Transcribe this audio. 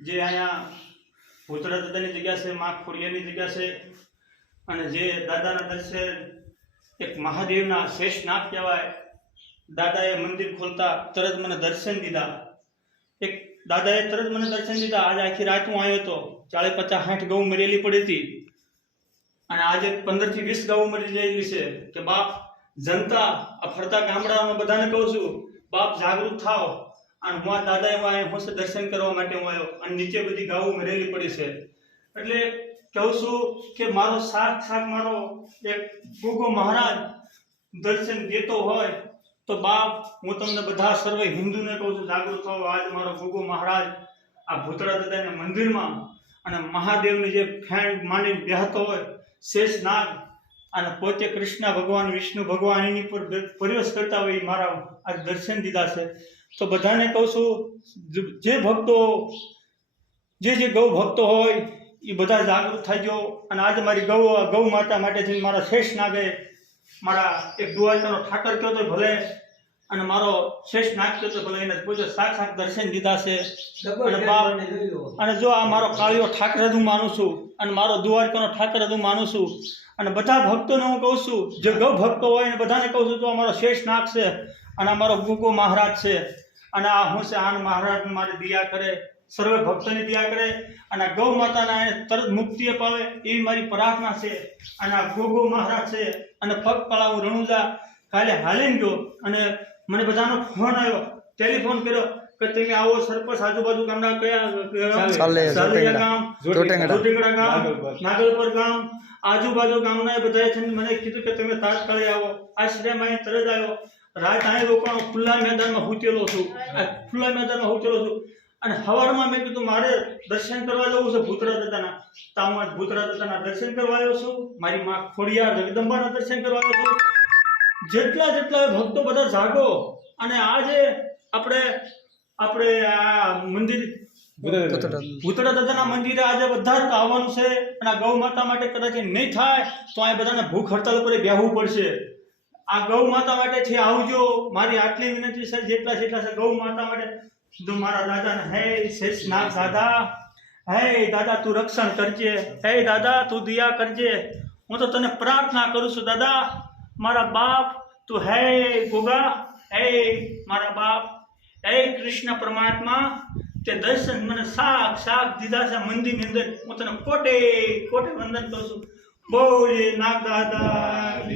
જે અહીંયા ભૂતરા દાદાની જગ્યા છે, મા ખોડિયાની જગ્યા છે અને જે દાદાના દર્શન એક મહાદેવના શ્રેષ્ઠ નાથ કહેવાય. દાદાએ મંદિર ખોલતા તરત મને દર્શન દીધા. એક દાદાએ તરત મને દર્શન દીધા. આજે આખી રાત હું આવ્યો હતો. ચાળે પચાસ સાઠ ગૌ મરેલી પડી હતી. અને આજે પંદરથી વીસ ગૌ મરી ગયેલી છે કે બાપ જનતા આ ફરતા ગામડામાં બધાને કહું છું, બાપ જાગૃત થાવ અને હું દાદા એવા અહીં હું દર્શન કરવા માટે હું આવ્યો અને નીચે બધી ગાવું મરેલી પડી છે. એટલે કહું છું કે મારો સાક્ષાત મારો એક ગુગો મહારાજ દર્શન દેતો હોય તો બાપ, હું તમને બધા સર્વે હિન્દુને કહું છું, જાગૃત થાવ આજ મારો ગુગો મહારાજ આ ભૂતળા દાદાના મંદિરમાં અને મહાદેવની જે ફેન માની બેહતો હોય શેષ નાગ અને પોતે કૃષ્ણ ભગવાન, વિષ્ણુ ભગવાન, એની પર પરિવેશ કરતા હોય મારા આ દર્શન દીધા છે. તો બધાને કહું છું જે ભક્તો, જે જે ગૌ ભક્તો હોય, એ બધા જાગૃત થજો અને આજે મારી ગૌ ગૌ માતા માટે થઈને મારા શેષ નાગે મારા એક દુવાચાનો ઠાકર કયો તો ભલે અને મારો શેષ નાખ્યો તો ભલે એને પૂછ્યો સાત સાત દર્શન દીધા છે. અને જો આ મારો કાળિયો ઠાકર હું માનું છું અને મારો દ્વારકાનો ઠાકર હું માનું છું અને બધા ભક્તોને હું કહું છું જે ગૌ ભક્તો હોય એને બધાને કહું છું તો અમારો શેષ નાગ છે અને અમારો ગુગો મહારાજ છે અને આ હું છે આન મહારાજ મારી દયા કરે સર્વે ભક્તોની દયા કરે અને ગૌ માતાના એને તરત મુક્તિ અપાવે એવી મારી પ્રાર્થના છે અને આ ગોગો મહારાજ છે અને પગપાળા હું રણુજા કાલે હાલીને ગયો અને મને બધાનો ફોન આવ્યો. ટેલિફોન કર્યો કે તમે આવો સરપંચ આજુબાજુ ગામના કયા ચાલે, ગામ જોટેંગડા. ગામ નાગલપર. ગામ આજુબાજુ ગામના એ બધાએ થઈને મને કીધું કે તમે તાત્કાલિક આવો. આ આશ્રયમાં અહીં તરત આવ્યો. રાત અહીં રોકાણો ખુલ્લા મેદાનમાં હુંચેલો છું. ખુલ્લા મેદાનમાં હુંચેલો છું. અને સવારમાં મેં કીધું મારે દર્શન કરવા જવું છે ભૂતરા દાદાના. તામાં ભૂતરા દાદાના દર્શન કરવા આવ્યો છું. મારી માં ખોડિયાર જગદંબાના દર્શન કરવા આવ્યો છું. જેટલા જેટલા ભક્તો બધા જાગો અને આજે આપણે આપણે આ મંદિર ભૂતળા દાદાના મંદિરે આજે બધા જ આવવાનું છે અને આ ગૌ માતા માટે કદાચ નહીં થાય, તો આ બધાને ભૂખ હડતાલ પર બેહવું પડશે. આ ગૌ માતા માટે છે, આવજો. મારી આટલી વિનંતી છે, જેટલા જેટલા છે, ગૌ માતા માટે. તો મારા દાદાને, હે શેષનાથ દાદા, હે દાદા તું રક્ષણ કરજે, હે દાદા તું દયા કરજે. હું તો તને પ્રાર્થના કરું છું, દાદા મારા બાપ તું હે ગોગા, હે મારા બાપ, હે કૃષ્ણ પરમાત્મા, તે દર્શન મને સાક સાક દીધા છે મંદિરની અંદર. હું તને કોટે કોટે વંદન કરું છું. બોલે નાગ દાદા